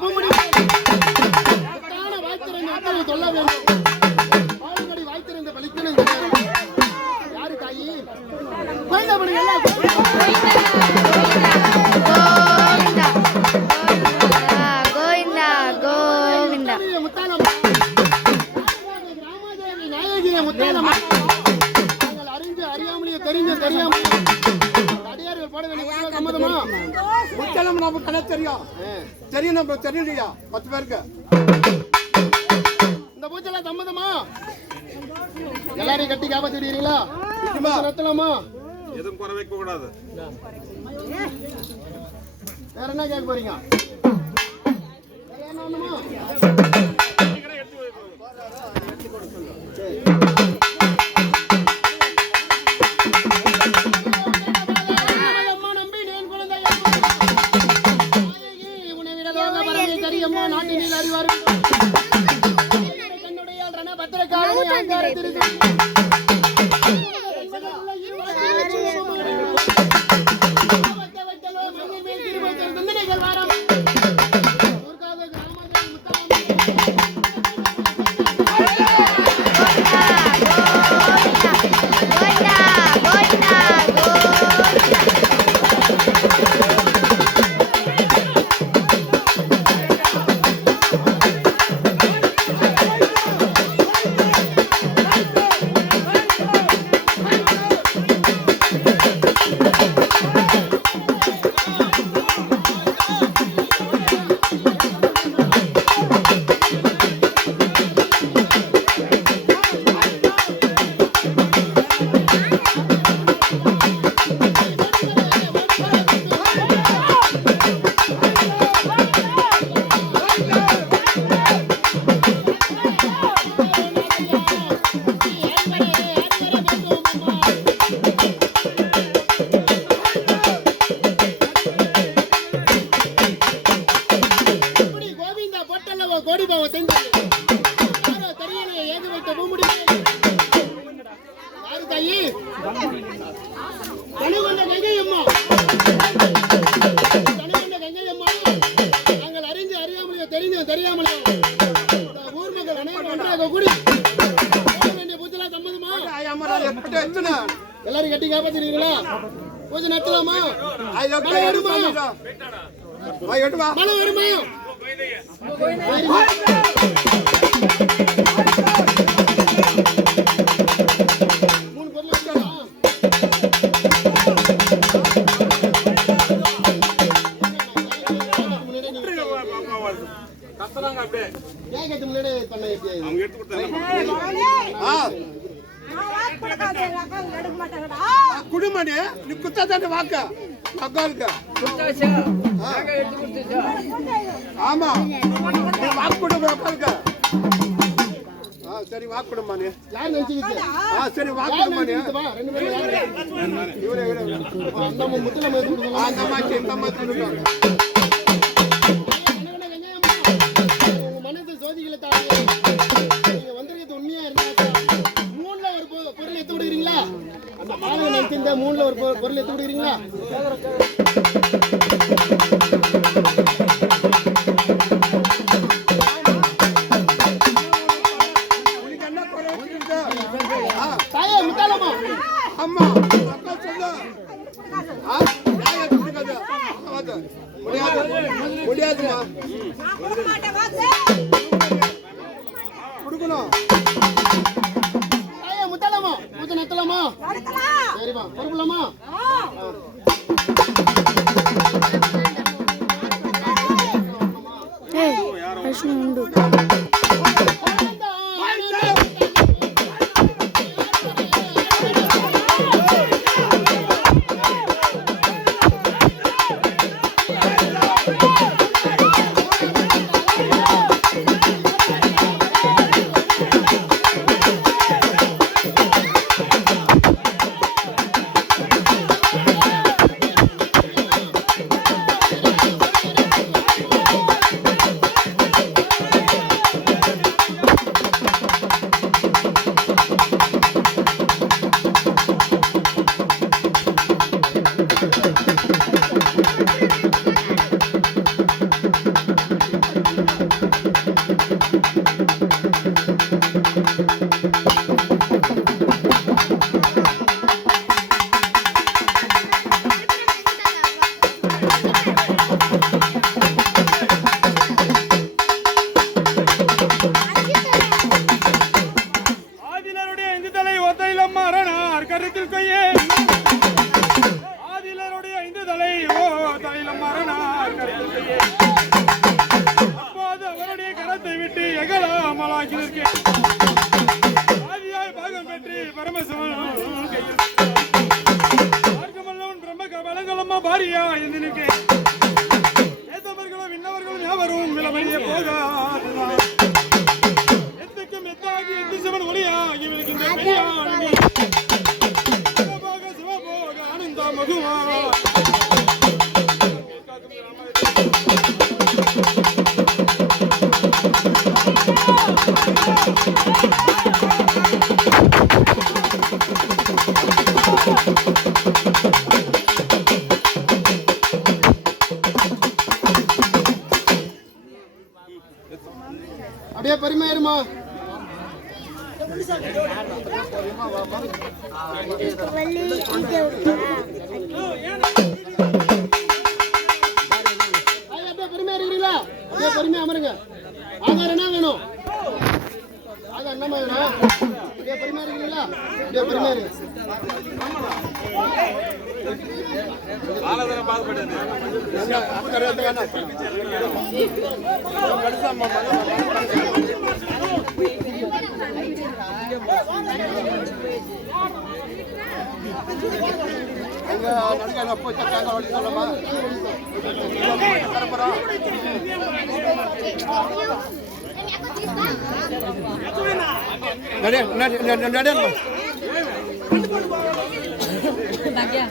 பூமுடி வாய்த்திருந்த சொல்ல வேண்டும். பால்கடி வாய்த்திருந்த பலித்தன யாரு தாயி கோயிந்தபடி எல்லாம் கோவிந்தா கோவிந்தா முத்தாலம்மா கிராமதேவி நாயகிய முத்தாலம்மா நாங்கள் அறிஞ்சு அறியாமலேயே தெரிஞ்சு தெரியாமலே அடியார்கள் போட வேண்டிய சம்மதமா முத்தாலம் நம்ம கண தெரியும் தெரியும் நம்ம தெரியலையா 10 பேருக்கு இந்த பூஜைலாம் சம்மதமா எல்லாரையும் கட்டி காப்பாத்தி விடுறீங்களா ரத்தலாமா எதுவும் குறை வைக்க கூடாது வேற என்ன கேட்க போறீங்க நாட்டினில் அறிவார் கண்ணுடையால் ரண பத்திரக்காரனை அங்காரத்திற்கு எல்லாரும் கட்டி காப்பாத்திருக்கீங்களா பூஜை நடத்தலாமா மழை வருமா மூணு பொருள் முன்னாடி குடும்பம் நீ குத்தாத்தாண்ட வாக்க மக்காளுக்கு ஆமா வாக்கு கொடுங்க மக்காளுக்கு சரி வாக்கு கொடுமானே சரி வாக்கு கொடுமானே மனது சோதிகளை தாண்டி நீங்க வந்திருக்கிறது உண்மையா இருந்தா மூணுல ஒரு பொருள் எடுத்து விடுறீங்களா அந்த பாலை நினைச்சிருந்த மூணுல ஒரு பொருள் எடுத்து விடுறீங்களா தாயே முத்தாலம்மா அம்மா அக்கா சொல்லு முடியாதுமா கொடுக்கணும் தாயே முத்தாலம்மா பூஜை நடத்தலாமா சரிம்மா பொறுப்புலாமா உண்டு வாரியா எந்தனுக்கு ஏத்தவர்களும் விண்ணவர்களும் யாவரும் விலவழிய போகாதுதான் எத்துக்கும் எத்தாகி எத்து சிவன் ஒளியாகி விழுகின்ற மெய்யானே சிவபோக சிவபோக ஆனந்த மகுவா அப்படியே பெருமையாயிருமா அப்படியே பெருமையா இருக்கிறீங்களா? அப்படியே பொறுமையா அமருங்க. ஆகாரம் என்ன வேணும்? ஆகாரம் என்னமா வேணும்? அப்படியே பொறுமையா இருக்கிறீங்களா? அப்படியே பொறுமையா இருங்க. ஆலோசனை பாதுபட்டது நடியா